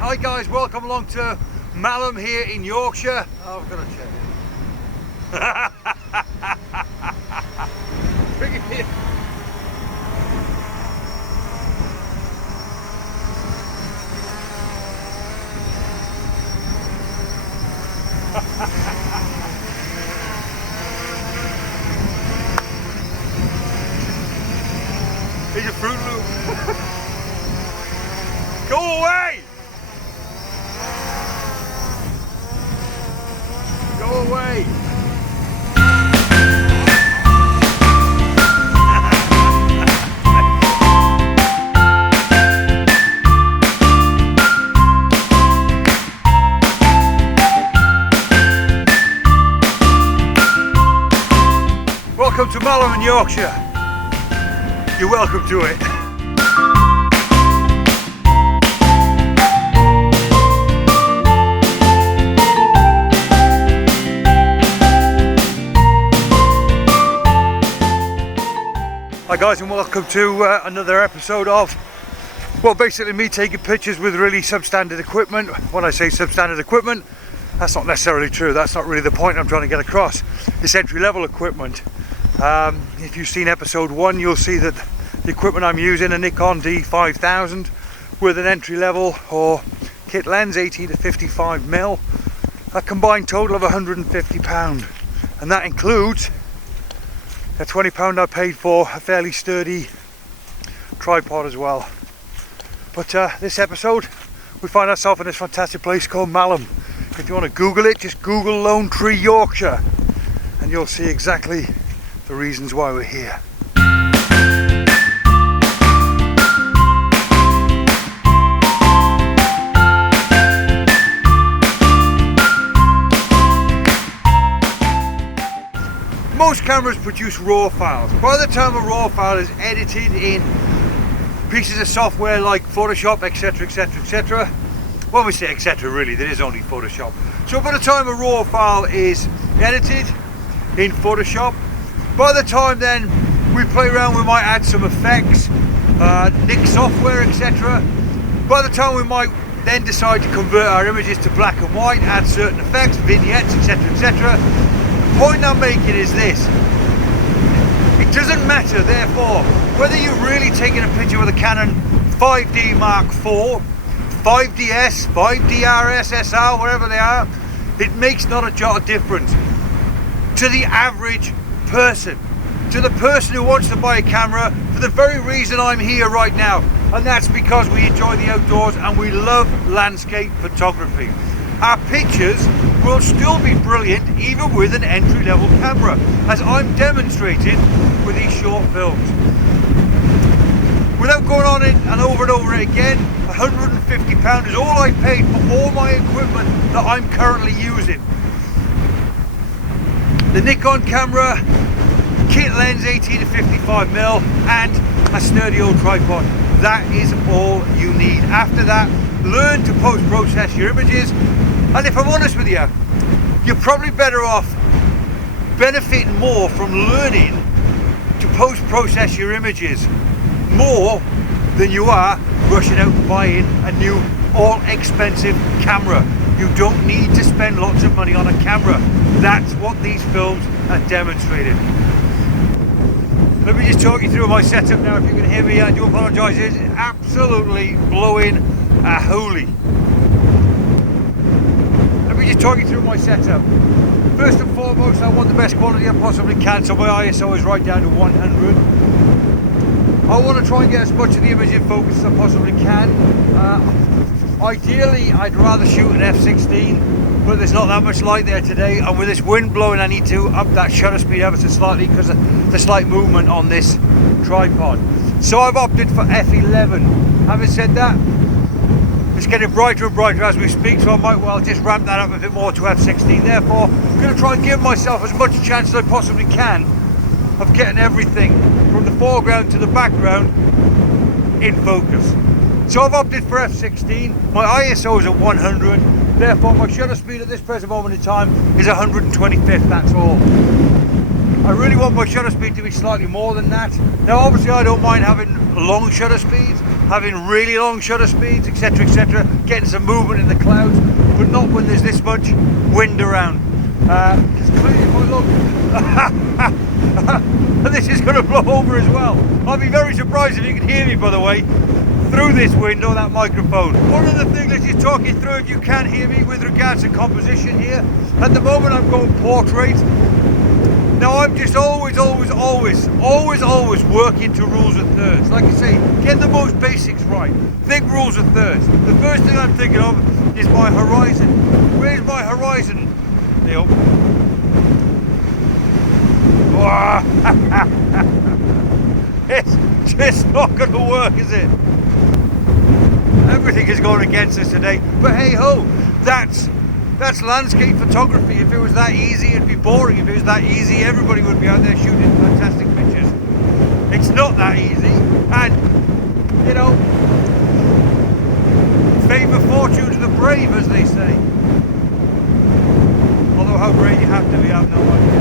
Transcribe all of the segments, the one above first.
Hi guys, welcome along to Malham here in Yorkshire. Oh, I've got to check. Bring it here. Here's a Fruit Loop. Go away! Go away! Welcome to Malham in Yorkshire. You're welcome to it. Hi guys, and welcome to another episode of, well, basically me taking pictures with really substandard equipment. When I say substandard equipment, that's not necessarily true. That's not really the point I'm trying to get across. It's entry-level equipment. If you've seen episode 1, you'll see that the equipment I'm using, a Nikon D5000 with an entry-level or kit lens, 18 to 55mm, a combined total of £150, and that includes a £20 I paid for a fairly sturdy tripod as well. But this episode, we find ourselves in this fantastic place called Malham. If you want to Google it, just Google Lone Tree Yorkshire and you'll see exactly the reasons why we're here. Most cameras produce RAW files. By the time a RAW file is edited in pieces of software like Photoshop, etc, etc, etc, when we say etc, really there is only Photoshop. So by the time a RAW file is edited in Photoshop, by the time then we play around, we might add some effects, nick software, etc. By the time we might then decide to convert our images to black and white, add certain effects, vignettes, etc, etc. The point I'm making is this: it doesn't matter, therefore, whether you're really taking a picture with a Canon 5D Mark IV, 5DS, 5D RS, SR, whatever they are, it makes not a jot of difference to the average person, to the person who wants to buy a camera for the very reason I'm here right now, and that's because we enjoy the outdoors and we love landscape photography. Our pictures will still be brilliant even with an entry-level camera, as I'm demonstrating with these short films. Without going on it and over it again, £150 is all I paid for all my equipment that I'm currently using. The Nikon camera, kit lens 18 to 55mm, and a sturdy old tripod. That is all you need. After that, learn to post-process your images, and if I'm honest with you, you're probably better off benefiting more from learning to post-process your images more than you are rushing out and buying a new all-expensive camera. You don't need to spend lots of money on a camera. That's what these films are demonstrating. Let me just talk you through my setup now. If you can hear me, I do apologise. It's absolutely blowing a hoolie. Let me just talk you through my setup. First and foremost, I want the best quality I possibly can, so my ISO is right down to 100. I want to try and get as much of the image in focus as I possibly can. Ideally, I'd rather shoot an f/16, but there's not that much light there today, and with this wind blowing I need to up that shutter speed ever so slightly because of the slight movement on this tripod. So I've opted for f/11. Having said that, it's getting brighter and brighter as we speak, so I might well just ramp that up a bit more to f/16. Therefore, I'm going to try and give myself as much chance as I possibly can of getting everything from the foreground to the background in focus. So I've opted for f/16. My ISO is at 100, therefore my shutter speed at this present moment in time is 125th, that's all. I really want my shutter speed to be slightly more than that. Now obviously I don't mind having long shutter speeds, having really long shutter speeds, etc, etc, getting some movement in the clouds, but not when there's this much wind around. Because clearly if I look, this is going to blow over as well. I'll be very surprised if you can hear me, by the way, through this wind or that microphone. One of the things that you're talking through, if you can hear me with regards to composition here, at the moment I'm going portrait. Now I'm just always working to rules of thirds. Like I say, get the most basics right. Think rules of thirds. The first thing I'm thinking of is my horizon. Where's my horizon, Neil? It's just not going to work, is it? Everything is going against us today. But hey ho, that's landscape photography. If it was that easy, it'd be boring. If it was that easy, everybody would be out there shooting fantastic pictures. It's not that easy, and you know, favour fortune to the brave, as they say. Although how brave you have to be, I have no idea.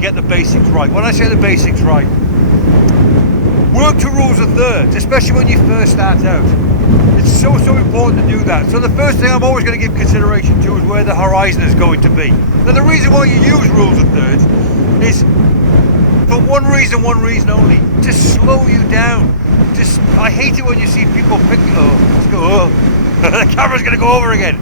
Get the basics right. When I say the basics right, work to rules of thirds, especially when you first start out. It's so important to do that. So the first thing I'm always going to give consideration to is where the horizon is going to be. Now the reason why you use rules of thirds is for one reason only, to slow you down. I hate it when you see people pick, the camera's going to go over again.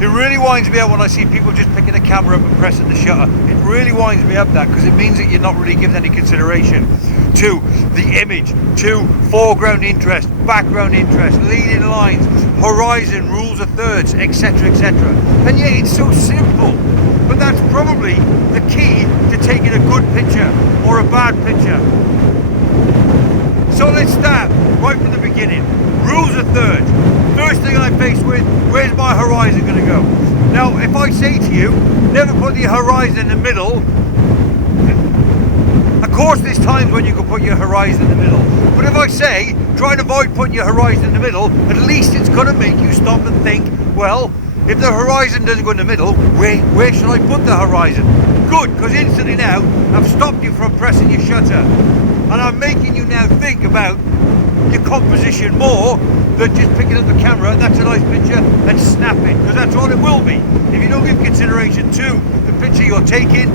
It really winds me up when I see people just picking the camera up and pressing the shutter. It really winds me up that, because it means that you're not really giving any consideration to the image, to foreground interest, background interest, leading lines, horizon, rules of thirds, etc, etc. And yet it's so simple, but that's probably the key to taking a good picture or a bad picture. So let's start right from the beginning. Rules of thirds. First thing I'm faced with, where's my horizon going to go? Now, if I say to you, never put your horizon in the middle, of course there's times when you can put your horizon in the middle, but if I say, try and avoid putting your horizon in the middle, at least it's going to make you stop and think, well, if the horizon doesn't go in the middle, where should I put the horizon? Good, because instantly now, I've stopped you from pressing your shutter, and I'm making you now think about your composition more than just picking up the camera, that's a nice picture, and snapping, because that's all it will be. If you don't give consideration to the picture you're taking,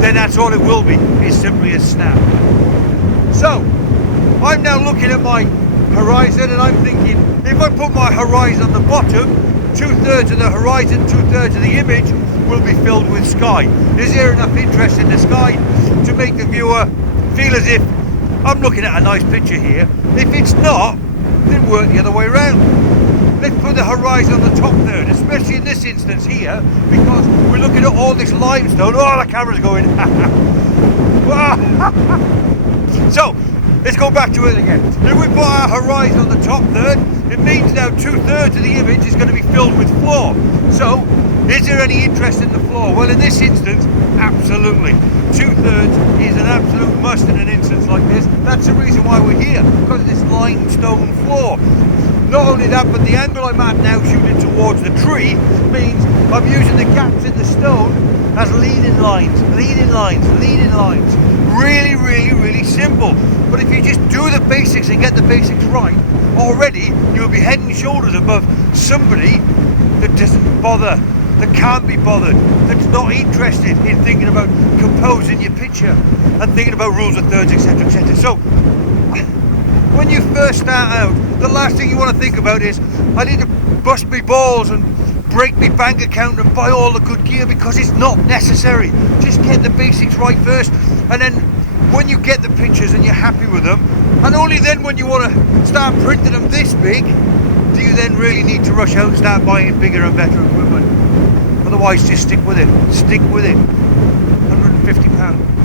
then that's all it will be. It's simply a snap. So, I'm now looking at my horizon and I'm thinking, if I put my horizon on the bottom, 2/3 of the horizon, 2/3 of the image will be filled with sky. Is there enough interest in the sky to make the viewer feel as if I'm looking at a nice picture here? If it's not, then work the other way around. Let's put the horizon on the top third, especially in this instance here, because we're looking at all this limestone. Oh, the camera's going. So, let's go back to it again. If we put our horizon on the top third, it means now 2/3 of the image is going to be filled with floor. So, is there any interest in the floor? Well, in this instance, absolutely. 2/3 is an absolute must in an instance like this. That's the reason why we're here, because of this limestone floor. Not only that, but the angle I'm at now shooting towards the tree means I'm using the gaps in the stone as leading lines, leading lines, leading lines. Really, really, really simple. But if you just do the basics and get the basics right, already you'll be head and shoulders above somebody that doesn't bother, that can't be bothered, that's not interested in thinking about composing your picture and thinking about rules of thirds, etc, etc. So, when you first start out, the last thing you want to think about is, I need to bust my balls and break my bank account and buy all the good gear, because it's not necessary. Just get the basics right first, and then when you get the pictures and you're happy with them, and only then when you want to start printing them this big, do you then really need to rush out and start buying bigger and better equipment. Otherwise, just stick with it. Stick with it. £150.